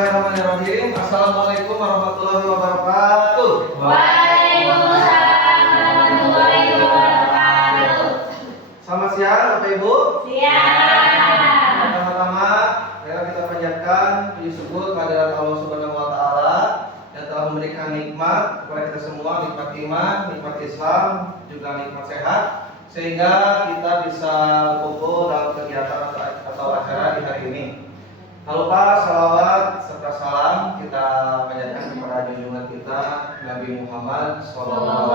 Bismillahirrahmanirrahim. Assalamualaikum warahmatullahi wabarakatuh. Waalaikumsalam warahmatullahi wabarakatuh. Selamat siang Bapak Ibu. Siang. Pertama-tama, marilah kita panjatkan puji syukur kehadirat Allah Subhanahu wa taala yang telah memberikan nikmat kepada kita semua, nikmat iman, nikmat Islam, juga nikmat sehat, sehingga kita bisa berkumpul dalam kegiatan atau acara di hari ini. Tak lupa salawat serta salam kita panjatkan kepada junjungan kita Nabi Muhammad SAW,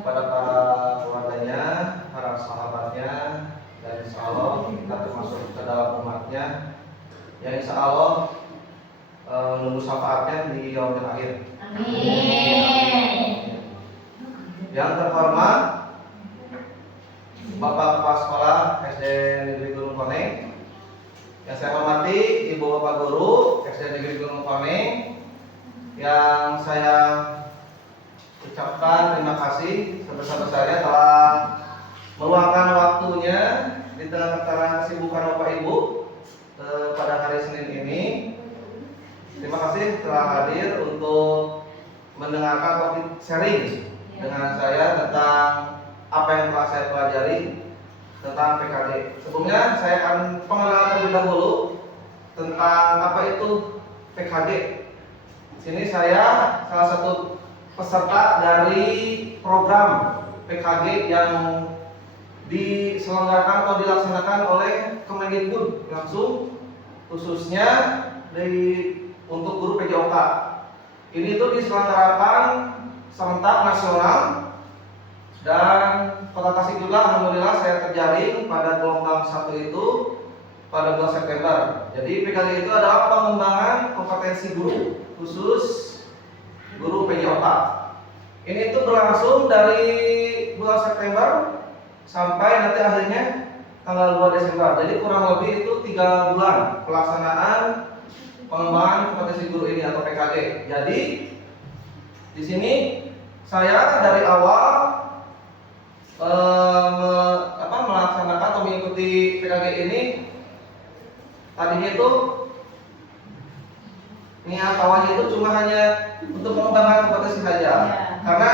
kepada para keluarganya, para sahabatnya, dan insya Allah kita termasuk ke dalam umatnya yang insya Allah menunggu syafaatnya di yaumil akhir. Amin. Yang terhormat Bapak Kepala Sekolah SD Negeri Gunung Koneng, yang saya hormati Ibu Bapak Guru SD Negeri Gunung Koneng, yang saya ucapkan terima kasih sebesar-besarnya telah meluangkan waktunya di tengah-tengah kesibukan Bapak Ibu pada hari Senin ini. Terima kasih telah hadir untuk mendengarkan topik sharing dengan saya tentang apa yang telah saya pelajari tentang PKG. Sebelumnya saya akan pengenalan terlebih dahulu tentang apa itu PKG. Sini saya salah satu peserta dari program PKG yang diselenggarakan atau dilaksanakan oleh Kemendikbud langsung, khususnya untuk guru PJOK. Ini tuh diselenggarakan serentak nasional, dan Kota Tasik juga alhamdulillah saya terjaring pada gelombang 1 itu pada bulan September. Jadi PKG itu adalah pengembangan kompetensi guru, khusus guru PJOK. Ini tuh berlangsung dari bulan September sampai nanti akhirnya tanggal 2 Desember. Jadi kurang lebih itu 3 bulan pelaksanaan pengembangan kompetensi guru ini atau PKG. Jadi di sini saya dari awal melaksanakan atau mengikuti PKG ini, tadinya itu niat awalnya itu cuma hanya untuk mengembangkan kompetensi saja. Karena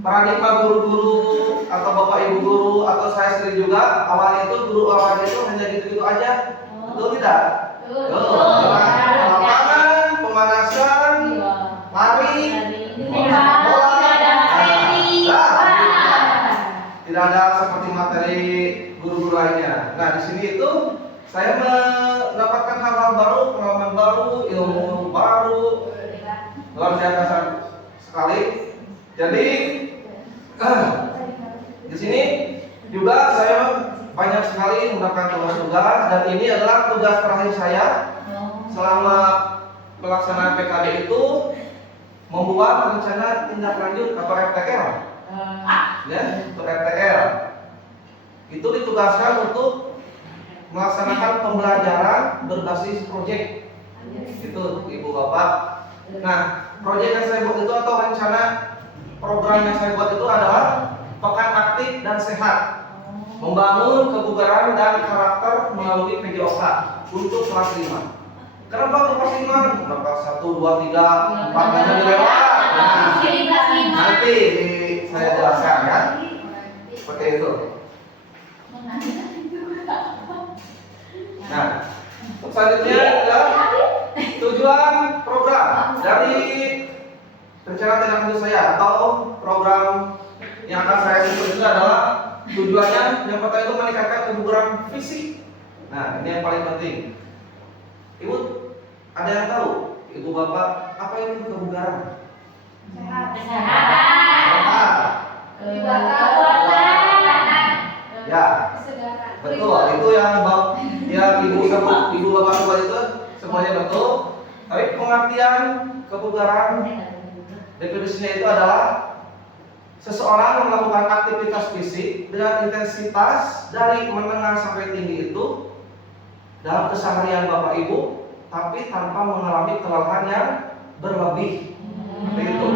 paradigma guru-guru atau bapak ibu guru atau saya sendiri juga awalnya itu guru awalnya itu hanya gitu-gitu aja. Betul tidak? Lapangan, pemanasan, lari, tidak ada seperti materi guru-guru lainnya. Nah, di sini itu saya mendapatkan hal-hal baru, pengalaman baru, ilmu baru, luar biasa sekali. Jadi di sini juga saya banyak sekali mendapatkan tugas-tugas, dan ini adalah tugas terakhir saya selama pelaksanaan PKD itu, membuat rencana tindak lanjut atau RTL. Ya, untuk RTL itu ditugaskan untuk melaksanakan pembelajaran berbasis proyek. Itu Ibu Bapak. Nah, proyek yang saya buat itu atau rencana program yang saya buat itu adalah Pekan Aktif dan Sehat, membangun kebugaran dan karakter melalui PJOK untuk kelas 5. Kenapa untuk kelas 5? Kenapa 1, 2, 3, 4 hanya dilewat? Nanti saya jelaskan ya. Seperti itu. Nah, selanjutnya adalah tujuan program dari rencana tindak lanjut saya atau program yang akan saya sebut itu adalah tujuannya yang pertama itu meningkatkan kebugaran fisik. Nah, ini yang paling penting. Ibu, ada yang tahu? Ibu Bapak, apa itu kebugaran? Ya, betul. Itu yang ibu bapak sebut itu semuanya betul. Tapi pengertian kebugaran definisinya itu adalah seseorang melakukan aktivitas fisik dengan intensitas dari menengah sampai tinggi itu dalam keseharian bapak ibu, tapi tanpa mengalami kelelahan yang berlebih. Seperti itu.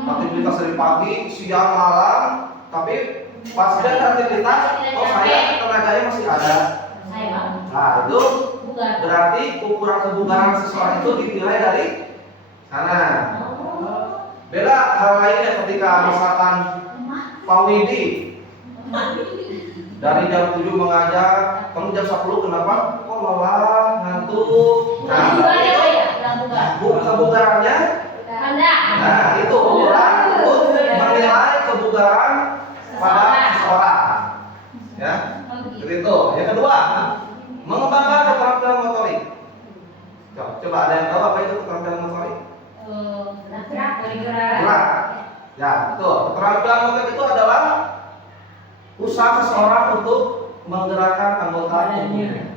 Aktivitas dari pagi, siang, malam, tapi pas ada aktivitas, oh saya tenaganya masih ada. Nah itu Berarti ukuran kebugaran seseorang itu dinilai dari sana. Beda hal lainnya ketika misalkan Pak Widi dari jam 7 mengajar, kamu jam 10 kenapa? Kok lelah, ngantuk? Nah, kebugarannya? Nah, itu ukuran untuk menilai kebugaran pada seseorang. Ya, seperti itu. Yang kedua, mengembangkan keterampilan motorik. Coba ada yang tahu apa itu keterampilan motorik? Gerak. Ya, betul. Keterampilan motorik itu adalah usaha seseorang untuk menggerakkan anggota tubuhnya.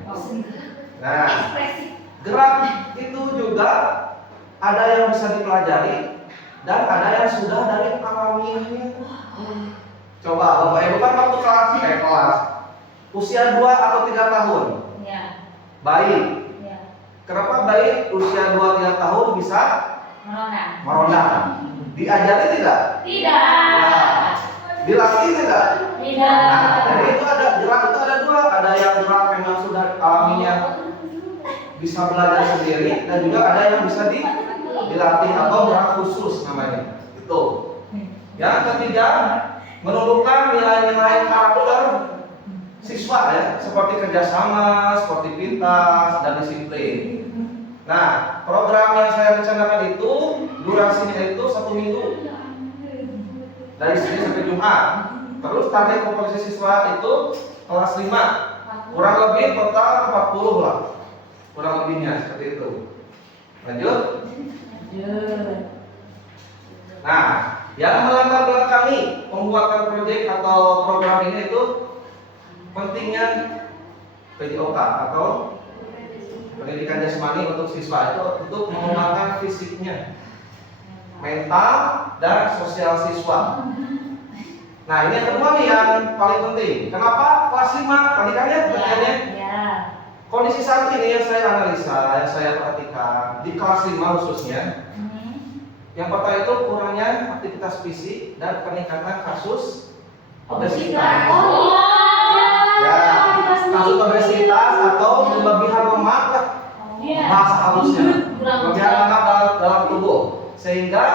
Nah, gerak itu juga ada yang bisa dipelajari dan ada yang sudah dari alamiahnya. Coba Bapak Ibu kan waktu kelas usia 2 atau 3 tahun. Bayi. Kenapa bayi usia 2-3 tahun bisa meronda? Diajari tidak? Nah, dilatih tidak? Nah, jadi itu ada gerak itu ada dua, ada yang gerak memang sudah alaminya bisa belajar sendiri dan juga ada yang bisa dilatih atau gerak khusus namanya. Itu. Yang ketiga, menumbuhkan nilai-nilai karakter siswa ya, seperti kerjasama, seperti pintar dan disiplin. Nah, program yang saya rencanakan itu durasinya itu 1 minggu dari Senin sampai Jumat. Terus target kompetensi siswa itu kelas 5, kurang lebih total 40 lah, kurang lebihnya seperti itu. Lanjut. Nah, yang melatar belakangi pembuatan proyek atau program ini itu pentingnya PJOK atau pendidikan jasmani untuk siswa itu untuk mengembangkan fisiknya, mental dan sosial siswa. Nah, ini yang kedua nih yang paling penting. Kenapa kelas 5? Tadi kan ya pertanyaannya. Kondisi saat ini yang saya analisa, yang saya perhatikan di kelas 5 khususnya. Yang pertama itu kurangnya aktivitas fisik dan peningkatan kasus obesitas. Ya, kasus obesitas atau kelebihan lemak, bahasa halusnya, kelebihan lemak dalam tubuh. Sehingga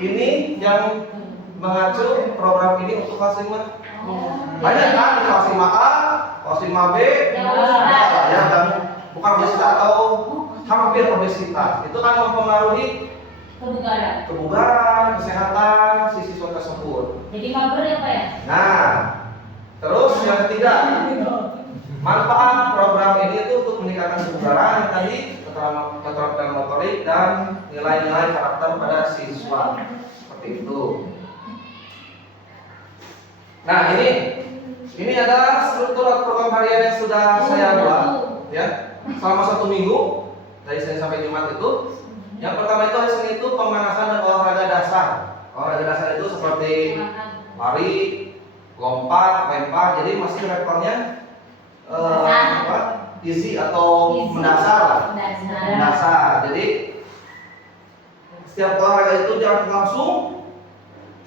ini yang mengacu program ini untuk kelas 5. Banyak kan di kelas 5A, kelas 5B, ya, dan bukan obesitas atau hampir obesitas. Itu kan mempengaruhi kebugaran, kesehatan si siswa tersebut. Jadi mager ya Pak ya? Nah, terus yang ketiga, manfaat program ini itu untuk meningkatkan kebugaran yang tadi, keterampilan motorik dan nilai-nilai karakter pada siswa. Seperti itu. Nah, ini adalah struktur program harian yang sudah saya buat ya selama 1 minggu dari Senin sampai Jumat itu. Yang pertama itu hari Senin itu pemanasan dan olahraga dasar. Olahraga dasar itu seperti lari, lompat, lempar. Jadi masih levelnya easy atau mendasar. Mendasar. Jadi setiap olahraga itu jangan langsung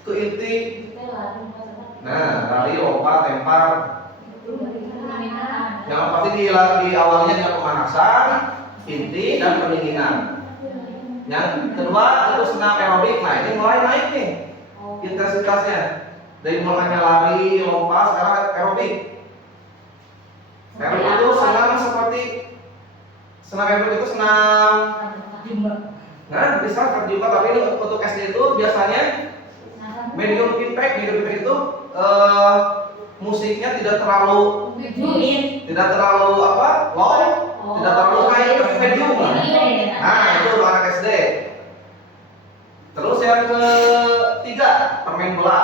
ke inti. Nah, lari, lompat, lempar. Yang pasti di awalnya dengan pemanasan, inti dan pendinginan. Yang kedua itu senam aerobik. Nah, ini mulai naik nih intensitasnya. Dari mulanya lari, lompat, sekarang aerobik. Aerobik itu senam seperti senam aerobik itu senam. Nah, bisa juga, tapi ini untuk SD itu biasanya medium impact itu musiknya tidak terlalu apa, low, tidak terlalu high, tapi medium. Nah, itu anak SD. Terus yang ketiga, permain bola.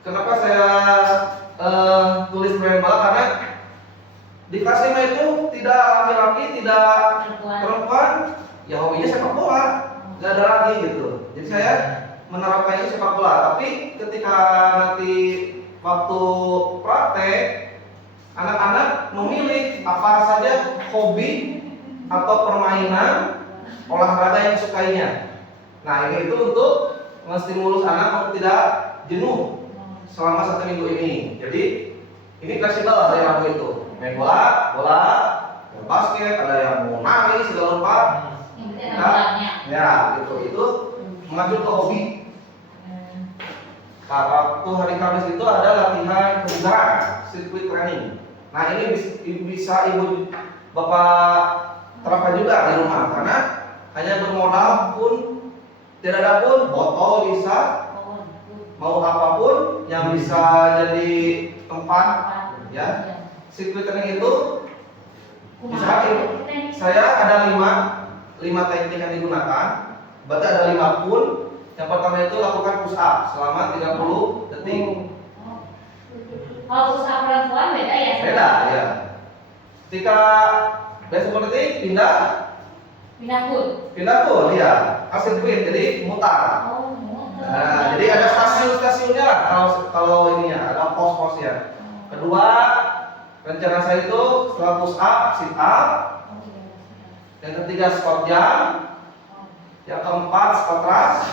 Kenapa saya tulis permain bola? Karena di kelas 5 itu tidak laki-laki, tidak perempuan, ya hobinya sepak bola, nggak ada lagi gitu. Jadi saya menerapkan itu sepak bola. Tapi ketika nanti waktu praktek, anak-anak memilih apa saja hobi atau permainan olahraga yang disukainya. Nah, ini itu untuk menstimulus anak untuk tidak jenuh selama 1 minggu ini. Jadi ini fleksibel dari lagu itu. Main bola, basket, ada yang mau nari segala rupa. Ya, itu mengacu ke hobi. Nah, waktu hari Kamis itu ada latihan kebugaran, circuit training. Nah, ini bisa ibu bapak terapkan juga di rumah karena hanya bermodal pun tidak ada pun botol bisa mau apapun yang bisa jadi tempat ya. Circuit training itu misalkan saya ada 5 teknik yang digunakan, berarti ada 5 pun. Yang pertama itu lakukan push up selama 30 detik. Kalau push up perempuan beda ya? Beda ya. Ketika udah 10 detik pindah pun ya. Sirkuit jadi mutar. Nah, jadi ada stasiun-stasiunnya lah kalau ininya, ada pos-posnya. Kedua, rencana saya itu setelah push up, sit up. Yang ketiga squat jump. Yang keempat squat thrust.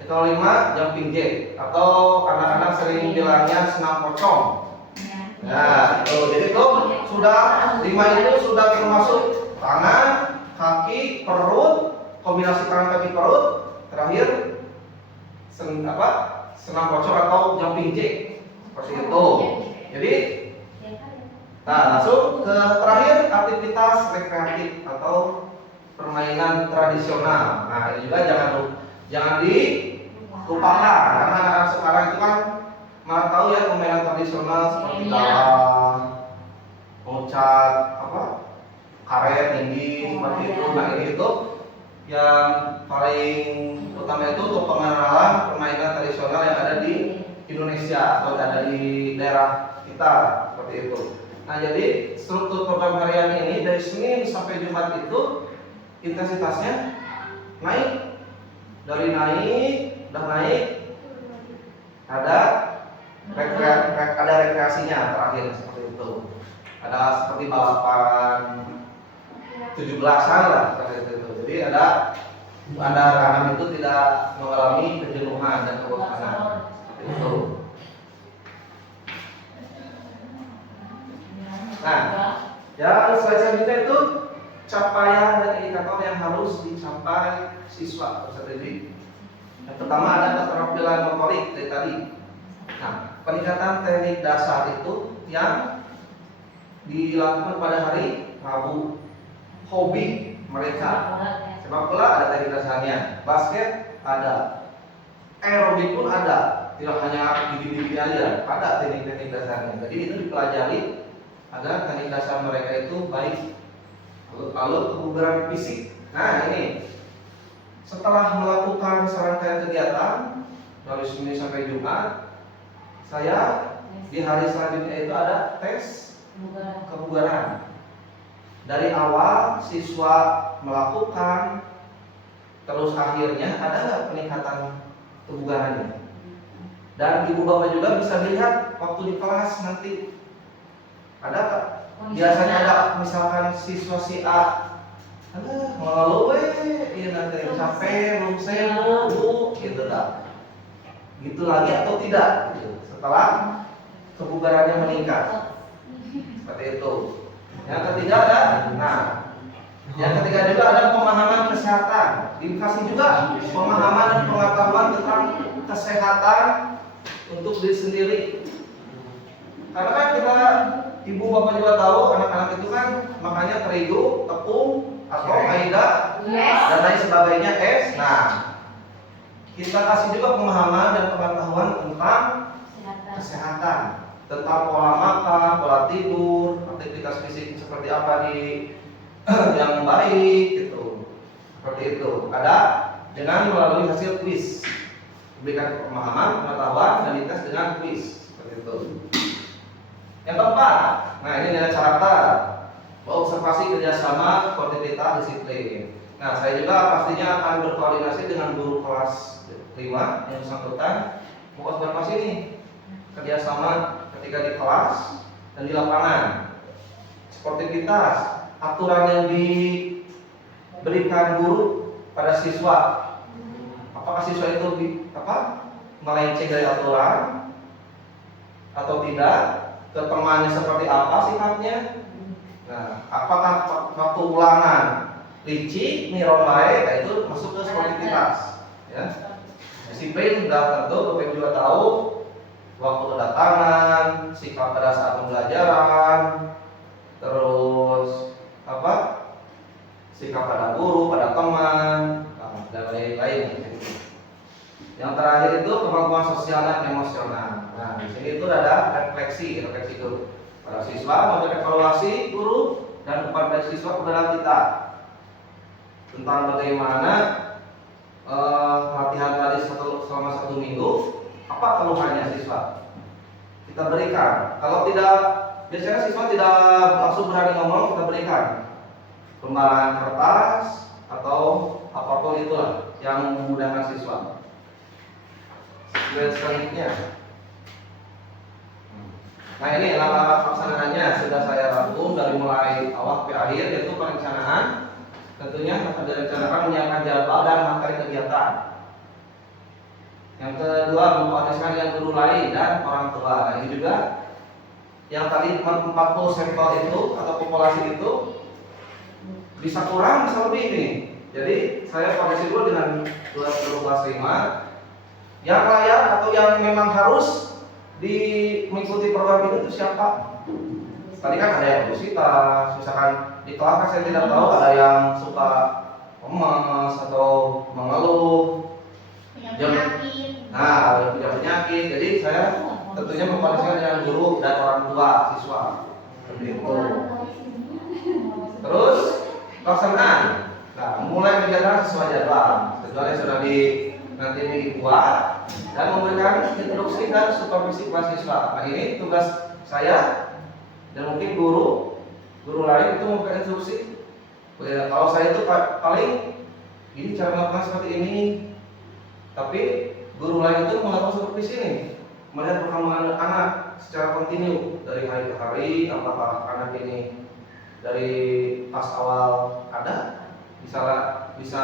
Yang kelima jumping jack atau anak-anak sering bilangnya senam pocong. Nah, jadi itu sudah 5 itu sudah termasuk tangan, kaki, perut, kombinasi tangan kaki perut, terakhir senam pocong atau jumping jack seperti itu. Jadi nah, langsung ke terakhir aktivitas rekreatif atau permainan tradisional. Nah, ini juga jangan dilupakan karena anak-anak sekarang itu kan malah tahu ya permainan tradisional seperti galah, loncat, karet tinggi seperti itu. Nah, ini itu yang paling utama itu untuk pengenalan permainan tradisional yang ada di Indonesia atau ada di daerah kita seperti itu. Nah, jadi struktur program harian ini dari Senin sampai Jumat itu intensitasnya naik. Dari udah naik, ada rekreasinya terakhir seperti itu. Ada seperti balapan 17-an lah seperti itu. Jadi ada anak itu tidak mengalami kejenuhan dan kebosanan seperti itu. Nah, yang selanjutnya itu capaian dan indikator yang harus dicapai siswa peserta didik. Yang pertama ada keterampilan motorik dari tadi. Nah, peningkatan teknik dasar itu yang dilakukan pada hari Rabu. Hobi mereka, sepak bola ada teknik dasarnya, basket ada, aerobik pun ada, tidak hanya gini-gini aja, ada teknik-teknik dasarnya. Jadi itu dipelajari agar teknik dasar mereka itu baik. Lalu kebugaran fisik. Nah, ini setelah melakukan serangkaian kegiatan dari Senin sampai Jumat, saya di hari selanjutnya itu ada tes kebugaran. Dari awal siswa melakukan, terus akhirnya ada nggak peningkatan kebugarannya? Dan ibu bapak juga bisa lihat waktu di kelas nanti ada nggak? Biasanya ada misalkan siswa si A mengeluh, iya nanti capek, belum sembuh, gitu dah. Gitu lagi atau tidak? Gitu. Setelah kebugarannya meningkat, seperti itu. Yang ketiga ada, yang ketiga juga ada pemahaman kesehatan. Dikasih juga pemahaman dan pengetahuan tentang kesehatan untuk diri sendiri. Karena kan kita ibu bapak juga tahu anak-anak itu kan makanya terigu, tepung atau maida dan lain sebagainya es. Nah, kita kasih juga pemahaman dan pengetahuan tentang kesehatan, tentang pola makan, pola tidur, aktivitas fisik seperti apa yang baik gitu. Seperti itu. Ada dengan melalui hasil kuis. Berikan pemahaman, pengetahuan dan dites dengan kuis. Seperti itu. Yang keempat, nah ini nilai karakter, observasi kerjasama, sportivitas, disiplin. Nah, saya juga pastinya akan berkoordinasi dengan guru kelas 5 yang bersangkutan. Mau observasi nih kerjasama ketika di kelas dan di lapangan. Sportivitas, aturan yang diberikan guru pada siswa. Apakah siswa itu melenceng dari aturan atau tidak? Ke temannya seperti apa sikapnya? Nah, apakah waktu ulangan licik, niron baik, nah itu masuk ke sportivitas. Ya. Disiplin sudah tentu, Bapak juga tahu waktu kedatangan, sikap pada saat pembelajaran, terus apa? Sikap pada guru, pada teman, dan lain-lain. Yang terakhir itu kemampuan sosial dan emosional. Nah, di sini itu ada refleksi guru. Para siswa memberi evaluasi guru dan kepada siswa kepada kita tentang bagaimana latihan tadi selama 1 minggu, apa keluhannya siswa kita berikan. Kalau tidak, biasanya siswa tidak langsung berani ngomong, kita berikan lembaran kertas atau apapun itulah yang memudahkan siswa. Selanjutnya, nah ini langkah pelaksanaannya sudah saya rangkum dari mulai awal ke akhir, yaitu perencanaan. Tentunya akan direncanakan menyiapkan jadwal dan materi kegiatan. Yang kedua, mengkoordinasikan dengan guru lain dan orang tua. Nah, ini juga yang tadi 40 sampel itu atau populasi itu bisa kurang, bisa lebih nih. Jadi saya koordinasi dulu dengan guru kelas 5 yang layak atau yang memang harus mengikuti program itu siapa? Tadi kan ada yang obesitas, misalkan di kelas kan saya tidak tahu ada yang suka lemas atau mengeluh, nah ada yang punya penyakit. Jadi saya tentunya mengkoordinasikan dengan guru dan orang tua siswa. Seperti itu. Terus pelaksanaan. Nah, mulai kegiatan sesuai jadwal. Jadwalnya sudah nanti dibuat dan memberikan instruksi dan supervisi kelas siswa. Nah, ini tugas saya dan mungkin guru lain itu memberikan instruksi. Kalau saya itu paling ini cara melakukan seperti ini, tapi guru lain itu melakukan supervisi ini, melihat perkembangan anak secara kontinu dari hari ke hari. Apakah anak ini dari pas awal ada, bisa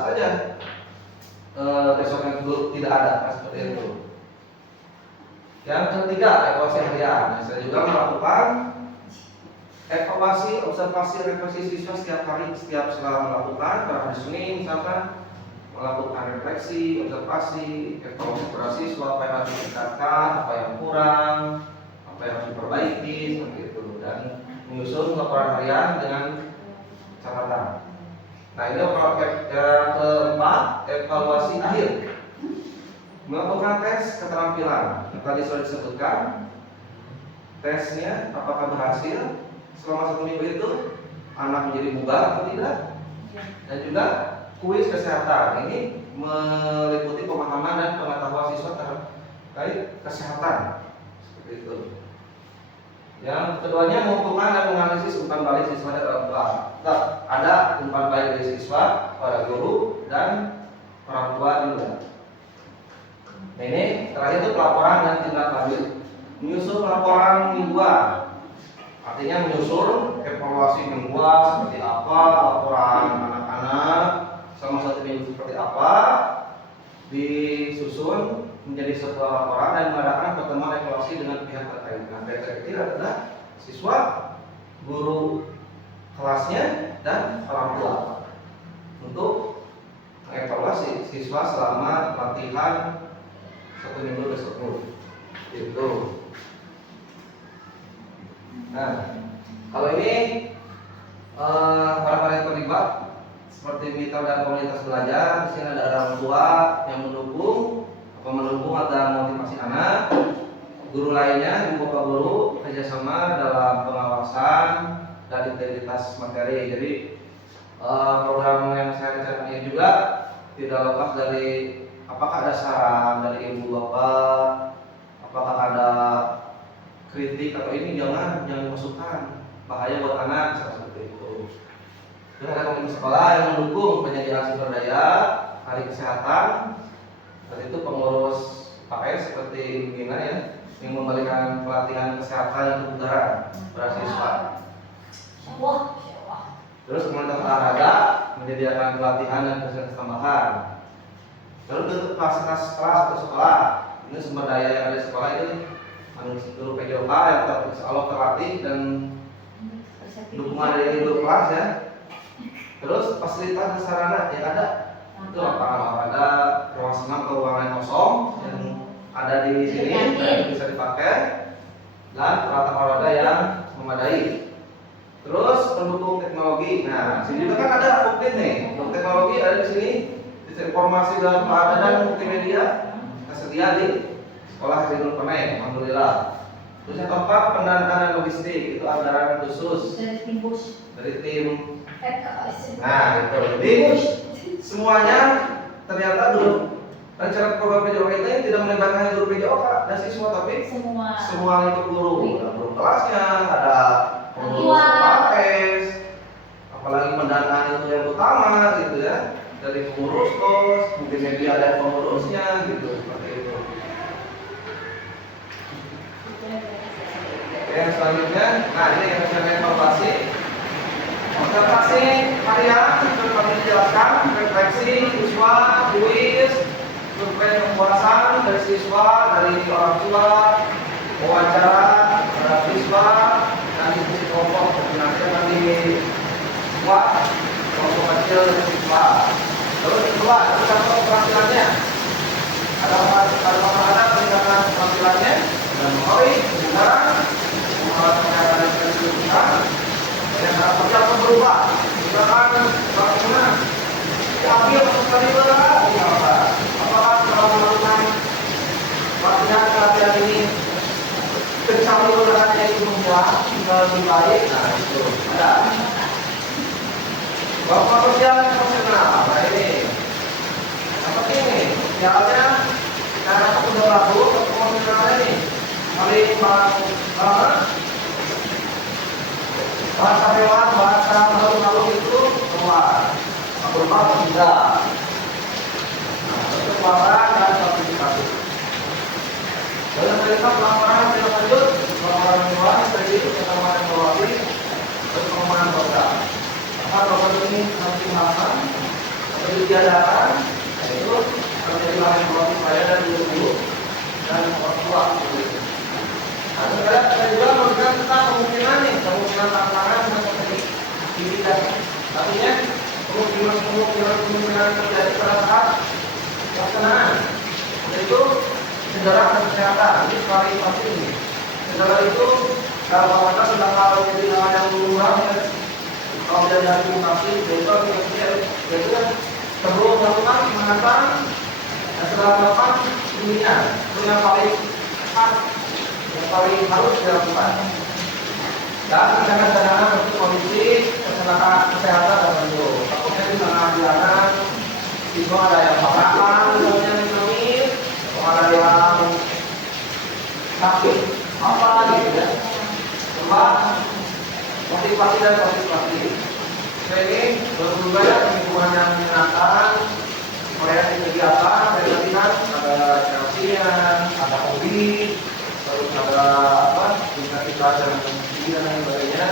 saja besok yang dulu tidak ada, seperti itu. Yang ketiga, evaluasi harian. Saya juga melakukan evaluasi, observasi, refleksi siswa setiap hari, setelah melakukan pada hari Senin misalkan melakukan refleksi, observasi, evaluasi para siswa, apa yang harus ditingkatkan, apa yang kurang, apa yang harus diperbaiki, seperti itu, dan menyusun laporan harian dengan catatan. Nah, ini keempat, evaluasi akhir. Melakukan tes keterampilan. Tadi sudah disebutkan tesnya apakah berhasil selama 1 minggu itu anak menjadi bugar atau tidak, dan juga kuis kesehatan. Ini meliputi pemahaman dan pengetahuan siswa terkait kesehatan, seperti itu. Yang keduanya mengumpulkan dan menganalisis umpan balik siswa dan orang tua. Ada umpan balik dari siswa pada guru dan orang tua juga. Nah, ini terakhir itu pelaporan dan tindak lanjut. Menyusun laporan mingguan, artinya menyusun evaluasi mingguan seperti apa, laporan anak-anak selama 1 minggu seperti apa, disusun menjadi sebuah laporan dan mengadakan pertemuan evaluasi dengan pihak terkait. Nah, pihak terkait adalah siswa, guru kelasnya, dan orang tua untuk mengevaluasi siswa selama latihan 1 minggu tersebut. Itu. Nah, kalau ini para yang terlibat seperti mitra dan komunitas belajar, di sini ada orang tua yang mendukung ada motivasi anak, guru lainnya, ibu bapak guru kerjasama dalam pengawasan dan integritas materi. Jadi program yang saya rencanakan ini juga tidak lepas dari apakah ada saran dari ibu bapak, apakah ada kritik atau ini jangan dimasukkan, bahaya buat anak, seperti itu. Terus ada komunitas sekolah yang mendukung penyediaan sumber daya, hari kesehatan, dan itu pengurus KS seperti Gina ya, yang memberikan pelatihan kesehatan dan kebugaran pada siswa. Terus komunitas olahraga menyediakan pelatihan dan fasilitas tambahan. Lalu untuk fasilitas sekolah, ini sumber daya yang ada di sekolah itu seluruh PJOK yang insya Allah terlatih dan dukungan dari guru kelas ya. Terus fasilitas dan sarana yang ada itu lapangan olahraga, ruang senam atau ruangan kosong yang ada di sini yang bisa dipakai, dan peralatan olahraga yang memadai. Terus pendukung teknologi. Nah, sini juga kan ada Update nih. Pendukung teknologi ada di sini. Informasi dan pengadaan multimedia tersedia di sekolah Haji Peneng, alhamdulillah. Terus yang keempat pendanaan logistik, itu anggaran khusus dari tim. Nah, gitu. Jadi semuanya ternyata dulu rencana program PJOK ini tidak melibatkan guru PJOK dan siswa, tapi semua lingkup guru. Ada guru kelasnya, ada pengurus KPS, apalagi pendanaan itu yang utama gitu ya, dari pengurus kos, mungkin media dan pengurusnya gitu, seperti itu. Oke, yang selanjutnya, nah ini yang saya evaluasi. Observasi harian sudah kami jelaskan, refleksi siswa, kuis, survei kepuasan dari siswa, dari orang tua, wawancara terhadap siswa, dan diskusi kelompok. Nanti akan dibuat kelompok kecil dari siswa. Terus kedua, itu contoh keterampilannya. Ada peningkatan keterampilannya dan memori, kebugaran, mengolah kesehatan dan kehidupan. Yang kerja akan berubah. Misalkan bangunan diambil untuk sekali berat, apakah kalau melakukan latihan ini kencang beratnya itu membuat lebih baik? Nah itu ada. Bapak sosial dan profesional. Nah ini seperti ini. Sosialnya cara sudah laku, profesionalnya ini paling banget. Bahasa hewan, bahasa makhluk itu keluar, berupa tidak. Nah, itu pelaporan dan partisipasi. Dalam perintah pelaporan tidak lanjut, pelaporan luas dari keterangan evaluasi dan pengembangan program. Maka program ini harus dimakan atau ditiadakan, yaitu terjadi lahan evaluasi saya dan guru dan orang tua. Nah, saya juga memberikan tentang kemungkinan tantangan seperti ini. Artinya kemungkinan terjadi pada saat pelaksanaan, yaitu cedera dan kesehatan. Ini sekali pasti ini. Cedera itu kalau kita sudah kalau jadi lawan yang berubah, kalau tidak ada imunisasi, yaitu perlu melakukan pemanasan dan setelah melakukan pendinginan. Itu yang paling harus dilakukan. Dan rencana-rencana untuk kondisi kesehatan dan penduduk. Takutnya di tengah-tengah siswa ada yang paparan, misalnya dinamis, atau ada yang sakit, apa gitu ya. Coba motivasi dan partisipasi. Training berbagai lingkungan yang menyenangkan, variasi kegiatan, dari latihan, ada latihan, ada hobi, terus ada intensitas dan lain sebagainya,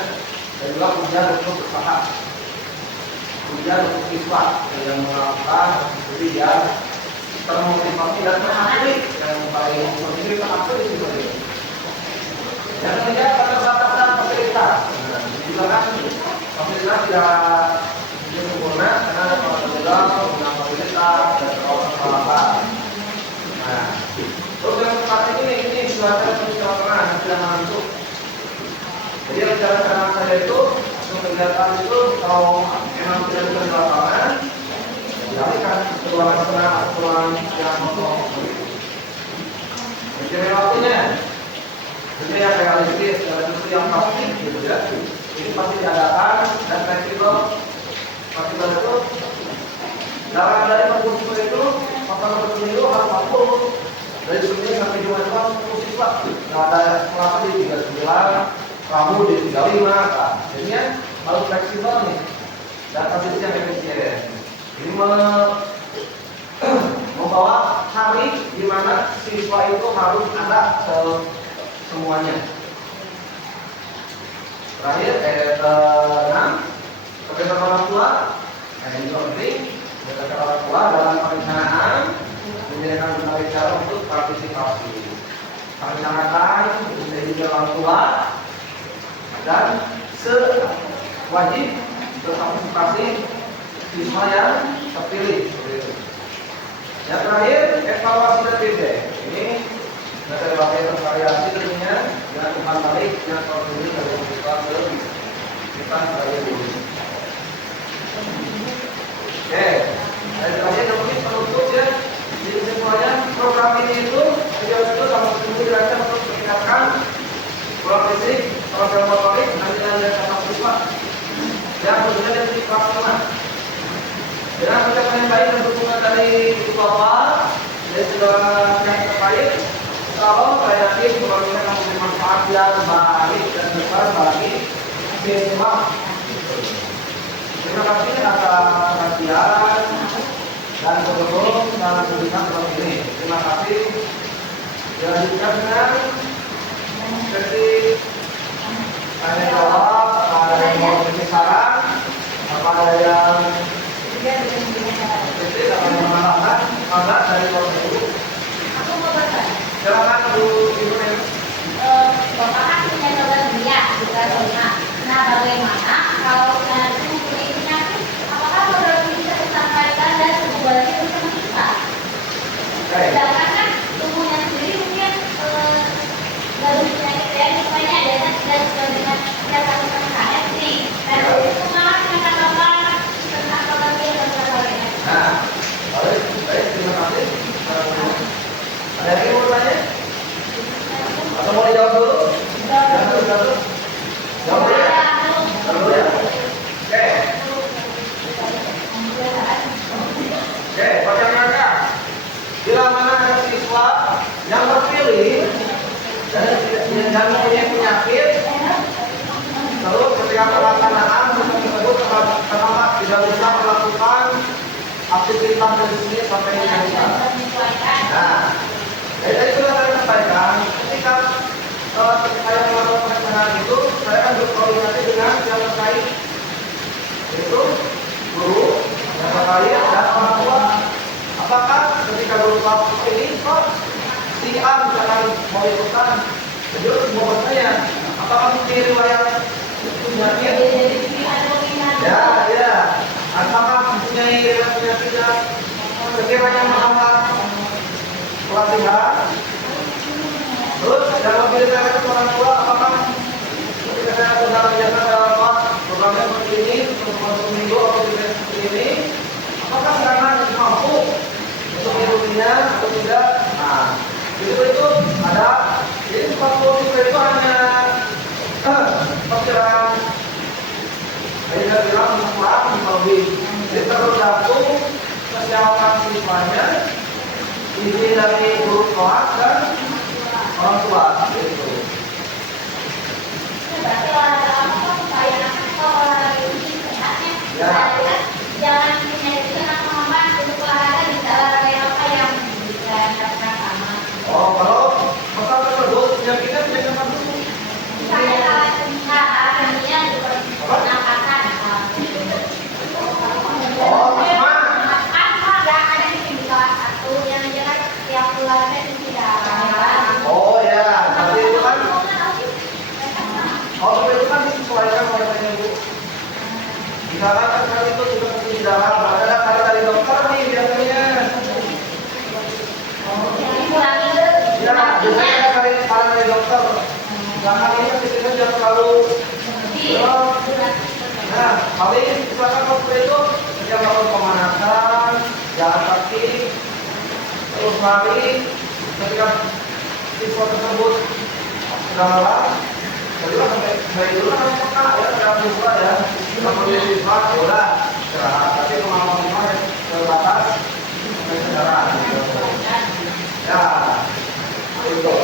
dan juga ujian untuk berusaha, ujian untuk siswa yang melakukan studi yang termotivasi dan terhasil, yang paling penting terhasil itu tadi. Yang ketiga keterbatasan fasilitas. Juga kan fasilitas tidak sempurna karena apabila penggunaan fasilitas dan peralatan. Nah, terus yang keempat ini suatu perjalanan tidak masuk. Jadi rencana saya itu untuk kegiatan itu kalau memang tidak bisa di lapangan, dialihkan ke ruangan senang atau ruangan yang kosong. Jadi waktunya, ini yang realistis, sesuatu yang pasti, gitu ya. Ini pasti diadakan dan fleksibel. Fleksibel itu dalam dari perkursus itu, maka berpemilu harus 40. Dari Senin sampai Jumat itu harus 10 siswa. Nggak ada selama di 39. Rabu di 35, nah, jadinya harus fleksibel nih dan fasilitas yang efisien. Ini membawa hari di mana siswa itu harus ada semuanya. Terakhir, 6 kebebasan orang tua. Nah, ini penting. Kebebasan orang tua dalam perencanaan menyediakan berbagai cara untuk partisipasi. Perencanaan menjadi orang tua dan sewajib berpartisipasi siswa yang terpilih. Yang terakhir, evaluasi dan feedback. Ini metode bervariasi tentunya dengan umpan balik yang terpilih dari siswa ke kita sebagai guru. Oke, dari terakhir mungkin penutup ya. Jadi kesimpulannya program ini itu sama sungguh dirancang untuk meningkatkan pola fisik, program motorik, dan kata siswa yang tentunya dari sisi kelas. Dengan ucapan yang baik dan dukungan dari ibu bapak dan segala yang terkait, kalau saya yakin program ini akan memberi manfaat yang baik dan besar bagi semua. Terima kasih atas perhatian dan bergabung dalam pemberitaan program ini. Terima kasih. Dilanjutkan dengan sesi tanya jawab. Ada yang mau beri saran, apa ada yang akan menambahkan agak dari program itu. Aku mau bertanya. Silakan Bu Ibu. Bapak kan punya saudara dia juga Sona. Nah, bagaimana kalau nanti mempunyai penyakit? Apakah saudara bisa disampaikan dan sebuahnya bisa meningkat? Sedangkan kan tubuhnya sendiri mungkin nggak ada penyakit ya, misalnya ada dan dengan satu saya nih. Dan itu malah dengan kata tentang kebaikan dan sebagainya. Nah, baik, terima kasih. Ada yang mau bertanya? Atau mau dijawab dulu? Jawab dulu. Jawab dulu ya. Jawab dulu ya. Oke. Oke, pertanyaan Kak. Bila mana ada siswa yang terpilih dan mempunyai penyakit, terus ketika pelaksanaan program tersebut terhambat tidak bisa melakukan aktivitas dari sini sampai dengan Nah, dari sudah saya sampaikan, ketika saya melakukan pelaksanaan itu, saya akan berkoordinasi dengan yang terkait, yaitu guru, yang terkait dan orang tua. Apakah ketika guru tahu ini kok si A misalkan mau ikutan, jadi mau bertanya, apakah mempunyai riwayat penyakit? Ya. Apakah mempunyai riwayat penyakit yang sekiranya menghambat pelatihan? Terus dalam bila saya ke orang tua, apakah ketika saya sudah menjaga dalam programnya seperti ini, untuk seminggu atau seperti ini, apakah sekarang mampu untuk mengikutinya atau tidak? Nah, itu ada. Jadi 40 siswa itu hanya perkiraan. Saya bilang kurang lebih. Jadi tergantung kesiapan siswanya, ini dari guru kelas dan orang tua. Gitu. Berarti olahraga apa supaya olahraga ini sehatnya? Jangan punya itu yang menghambat untuk olahraga di olahraga apa yang bisa dikatakan sama. Oh, kalau masalah tersebut penyakitnya penyakit apa dulu? Misalnya alaminya juga pernapasan. Oh, asma. Kan ada di kelas 1 yang jelas tiap bulannya tidak. Oh ya, berarti itu kan. Oh, itu kan disesuaikan oleh penyembuh. Misalkan kan kali itu juga di darah, ada cara dari dokter nih biasanya. Ya, biasanya ada cara dari dokter. Jangan ini ketika jangan terlalu. Nah, paling misalkan waktu itu dia melakukan pemanasan, jalan kaki, terus lari. Ketika siswa tersebut sudah lelah, jadi lah sampai dulu kan peka ya terhadap siswa ya. Kemudian siswa ya udah istirahat, tapi kemampuan siswa yang terbatas sampai istirahat. Ya, itu.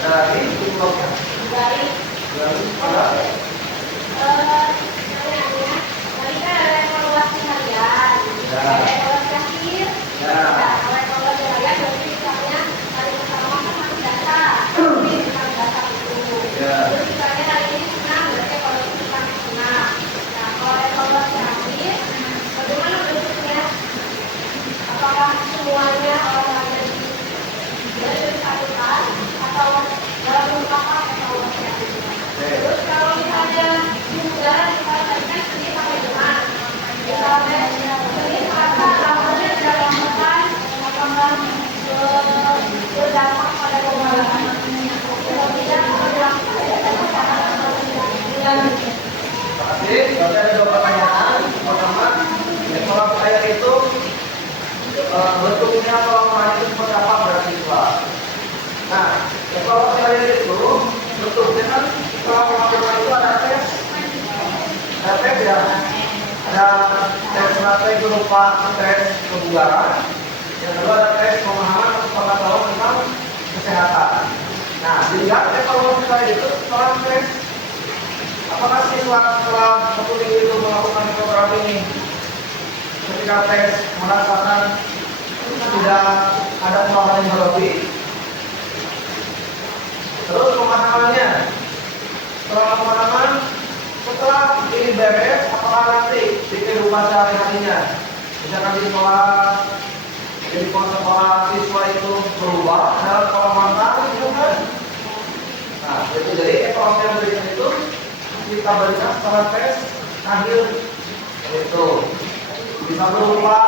Dari blognya. Dari ada. Tadi kan ada evaluasi harian, ada evaluasi akhir, ada evaluasi harian berarti misalnya hari pertama kan masih data, ini tentang data itu. Terus misalnya hari ini senang, berarti evaluasi tentang senang. Nah, kalau evaluasi akhir, bagaimana bentuknya? Apakah semuanya olahraga dari satu atau dalam bentuk apa evaluasi akhir? Ada tes strategi berupa tes kebugaran. Yang kedua ada tes pemahaman atau pengetahuan tentang kesehatan. Nah, dilihat evaluasi saya itu setelah tes, apakah siswa setelah berkuliah itu melakukan program ini ketika tes merasakan tidak ada pemahaman yang berlebih. Terus pemahamannya, setelah pemahaman, setelah ini beres, apakah nanti di kehidupan sehari-harinya, misalkan di sekolah, jadi sekolah siswa itu berubah dalam pola makan, gitu kan? Nah, itu jadi evaluasi yang berikut itu kita berikan setelah tes akhir itu bisa berupa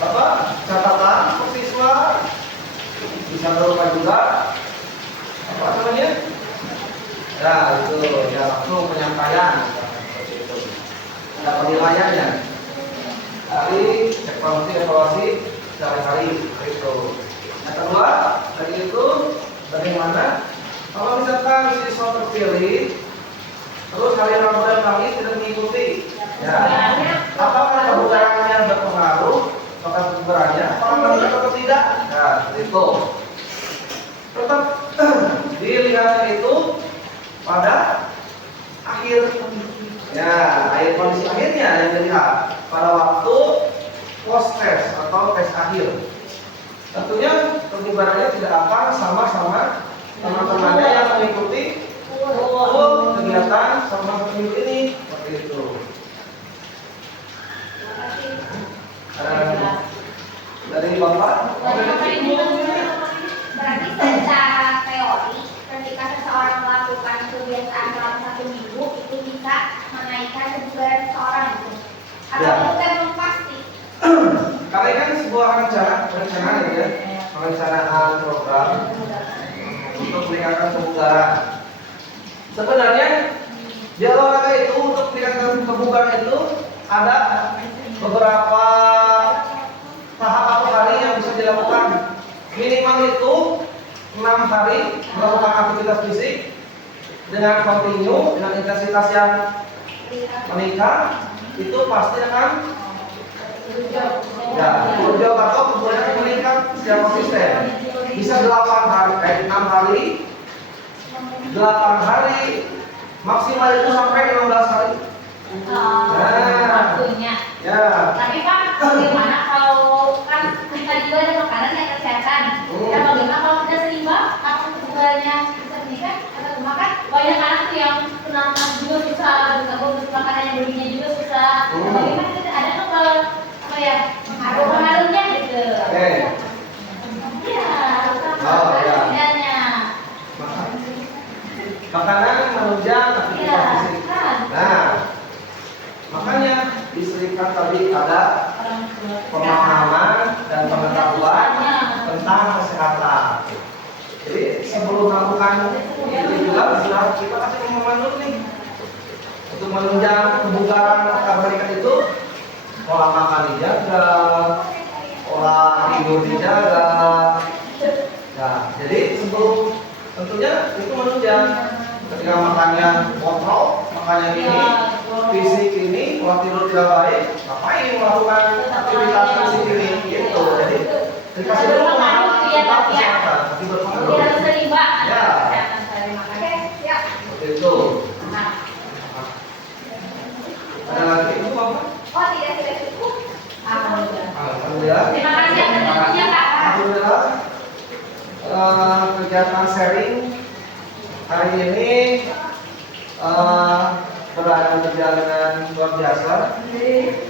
apa? Catatan untuk siswa, bisa berupa juga apa namanya? Ya itu ya langsung penyampaian seperti itu. Ada penilaiannya dari evaluasi sehari-hari itu. Yang kedua dari itu bagaimana kalau misalkan siswa terpilih terus hari Ramadan kami tidak mengikuti, ya apakah kebugarannya berpengaruh? Apakah kebugarannya orang atau tidak? Nah itu tetap dilihat itu pada akhir, ya akhir kondisi akhirnya yang dilihat pada waktu post test atau tes akhir. Tentunya kebugarannya tidak akan sama teman-temannya yang mengikuti full kegiatan sama minggu ini seperti itu. Dari Bapak, berarti secara teori ketika seseorang melakukan kebiasaan dalam 1 minggu itu bisa menaikkan kebugaran seseorang gitu. Atau Ya. itu memang pasti? Karena kan sebuah rencana ya, perencanaan program untuk meningkatkan kebugaran. Sebenarnya di olahraga itu untuk meningkatkan kebugaran itu ada beberapa tahap atau hari yang bisa dilakukan. Minimal itu 6 hari melakukan aktivitas fisik dengan kontinu dengan intensitas yang meningkat, itu pasti akan ya jauh atau kebugaran meningkat secara konsisten. Bisa 6 hari 8 hari maksimal itu sampai 16 hari. Waktunya. Ya. Tapi Pak, bagaimana kalau kan kita juga ada makanan yang kesehatan? Ya bagaimana kalau kita seimbang? Apa kebugarannya bisa meningkat? Atau makan banyak anak tuh yang kena juga susah, terus makanan yang bergizi juga susah. Bagaimana kita ada kan kalau apa ya pengaruh-pengaruhnya gitu? Iya, sebenarnya. Makanan menunjang aktivitas fisik. Nah, makanya disebutkan tadi ada pemahaman dan pengetahuan tentang kesehatan. Jadi sebelum melakukan itu juga sudah kita kasih pemahaman dulu nih untuk menunjang kebugaran meningkat itu pola makan dijaga, pola tidur dijaga. Nah, jadi sebelum tentunya itu menunjang ketika makannya kontrol, makannya ini fisik ini, pola tidur tidak baik, ngapain melakukan aktivitas fisik ini gitu. Jadi dikasih dulu pemahaman tentang kesehatan, tapi berpengaruh. Dia harus seimbang Ya. kesehatan saya makan. Ya. Seperti itu. Ada lagi itu Bapak? Oh tidak cukup. Alhamdulillah. Terima kasih atas ilmunya Kak. Alhamdulillah. Kegiatan sharing hari ini berjalan dengan luar biasa.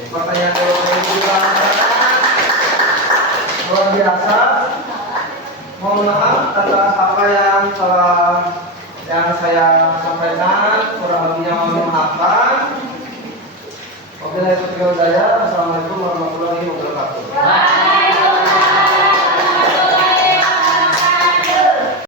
Pertanyaan jawaban juga luar biasa. Mohon maaf atas apa yang saya sampaikan, kurang lebihnya mohon maafkan. Wabillahi taufiq wal hidayah. Assalamualaikum warahmatullahi wabarakatuh.